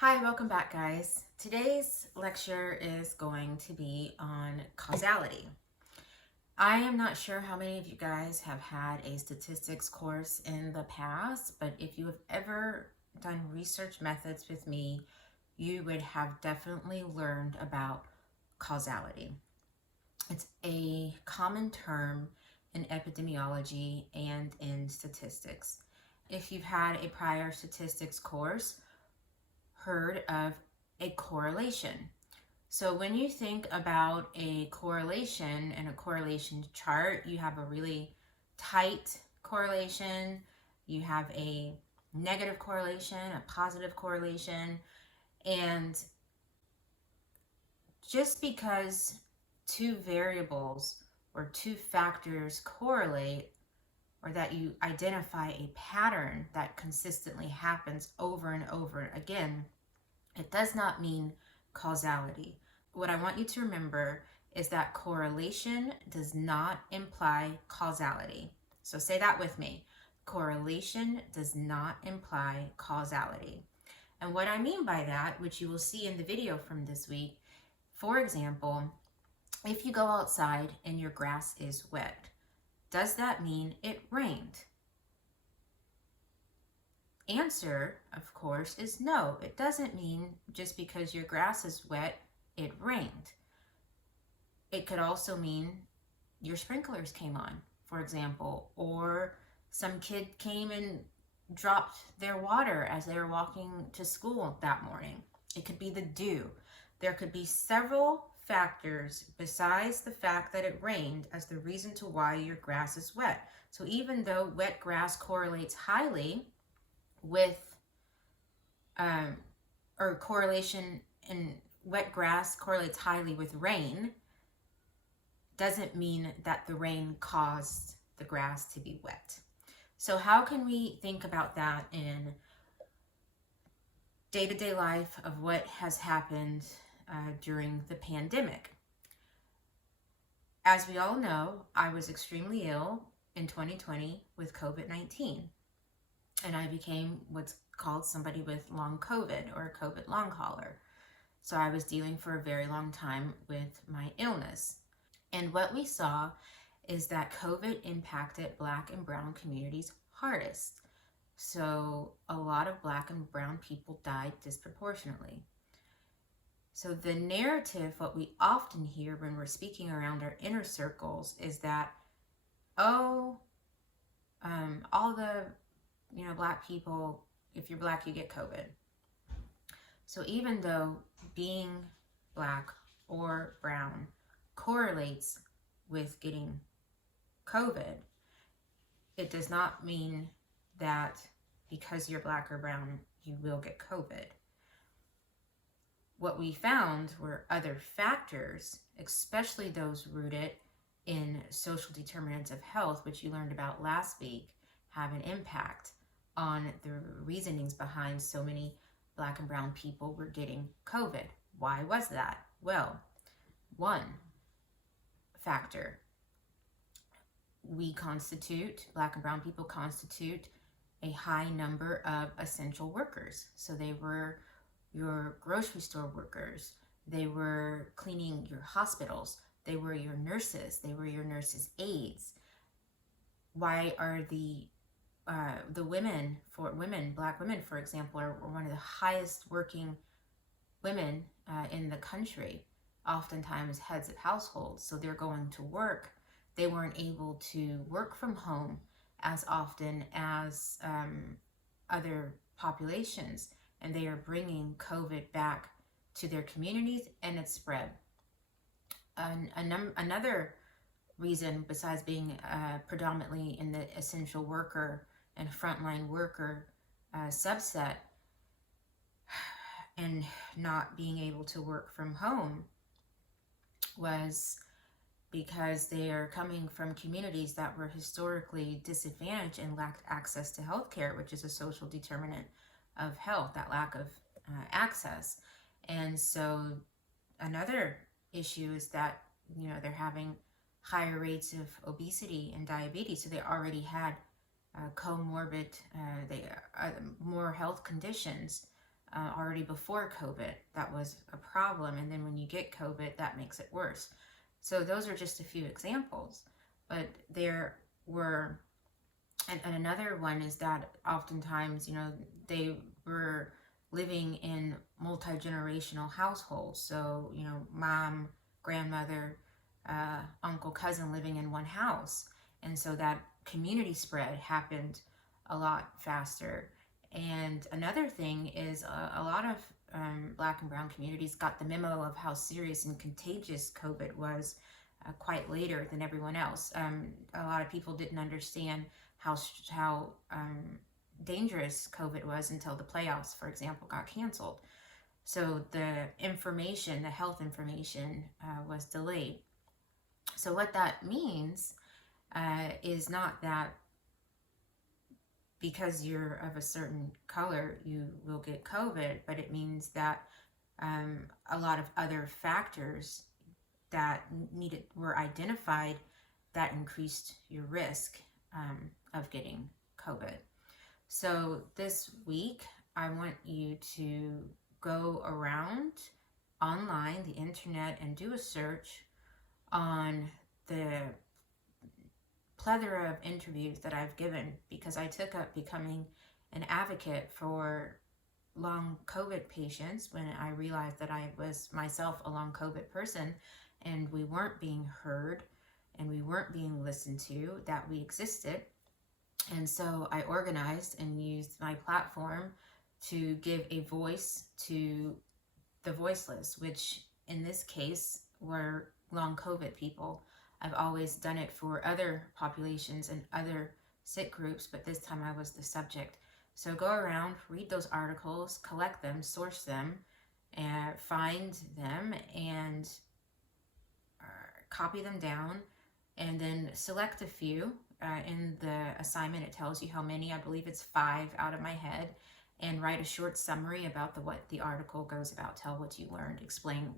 Hi, welcome back, guys. Today's lecture is going to be on causality. I am not sure how many of you guys have had a statistics course in the past, but if you have ever done research methods with me, you would have definitely learned about causality. It's a common term in epidemiology and in statistics. If you've had a prior statistics course, heard of a correlation. So when you think about a correlation and a correlation chart, you have a really tight correlation, you have a negative correlation, a positive correlation, and just because two variables or two factors correlate, or that you identify a pattern that consistently happens over and over again, it does not mean causality. What I want you to remember is that correlation does not imply causality. So say that with me. Correlation does not imply causality. And what I mean by that, which you will see in the video from this week, for example, if you go outside and your grass is wet, does that mean it rained? Answer, of course, is no. It doesn't mean just because your grass is wet, it rained. It could also mean your sprinklers came on, for example, or some kid came and dropped their water as they were walking to school that morning. It could be the dew. There could be several factors besides the fact that it rained as the reason to why your grass is wet. So even though wet grass correlates highly with or correlation in wet grass correlates highly with rain, doesn't mean that the rain caused the grass to be wet. So how can we think about that in day-to-day life of what has happened during the pandemic? As we all know, I was extremely ill in 2020 with COVID-19. And I became what's called somebody with long COVID, or a COVID long hauler. So I was dealing for a very long time with my illness. And what we saw is that COVID impacted Black and Brown communities hardest. So a lot of Black and Brown people died disproportionately. So the narrative, what we often hear when we're speaking around our inner circles, is that, all the Black people, if you're Black, you get COVID. So even though being Black or Brown correlates with getting COVID, it does not mean that because you're Black or Brown, you will get COVID. What we found were other factors, especially those rooted in social determinants of health, which you learned about last week, have an impact on the reasonings behind so many Black and Brown people were getting COVID. Why was that? Well, one factor, Black and Brown people constitute a high number of essential workers. So they were your grocery store workers, they were cleaning your hospitals, they were your nurses, they were your nurses' aides. Why are the Black women, for example, are one of the highest working women in the country, oftentimes heads of households. So they're going to work. They weren't able to work from home as often as other populations, and they are bringing COVID back to their communities, and it's spread. Another reason, besides being predominantly in the essential worker and frontline worker subset, and not being able to work from home, was because they are coming from communities that were historically disadvantaged and lacked access to healthcare, which is a social determinant of health, that lack of access. And so another issue is that they're having higher rates of obesity and diabetes, so they already had comorbid, more health conditions already before COVID. That was a problem. And then when you get COVID, that makes it worse. So those are just a few examples. But there were, and another one is that oftentimes, they were living in multi-generational households. So, mom, grandmother, uncle, cousin living in one house. And so that community spread happened a lot faster. And another thing is a lot of Black and brown communities got the memo of how serious and contagious COVID was quite later than everyone else. A lot of people didn't understand how dangerous COVID was until the playoffs, for example, got canceled. So the information, the health information, was delayed. So what that means is not that because you're of a certain color, you will get COVID, but it means that a lot of other factors that were identified that increased your risk of getting COVID. So this week, I want you to go around online, the internet, and do a search on the plethora of interviews that I've given, because I took up becoming an advocate for long COVID patients when I realized that I was myself a long COVID person and we weren't being heard and we weren't being listened to, that we existed. And so I organized and used my platform to give a voice to the voiceless, which in this case were long COVID people. I've always done it for other populations and other sick groups, but this time I was the subject. So go around, read those articles, collect them, source them, and find them, and copy them down, and then select a few. In the assignment, it tells you how many. I believe it's 5 out of my head. And write a short summary about what the article goes about. Tell what you learned, explain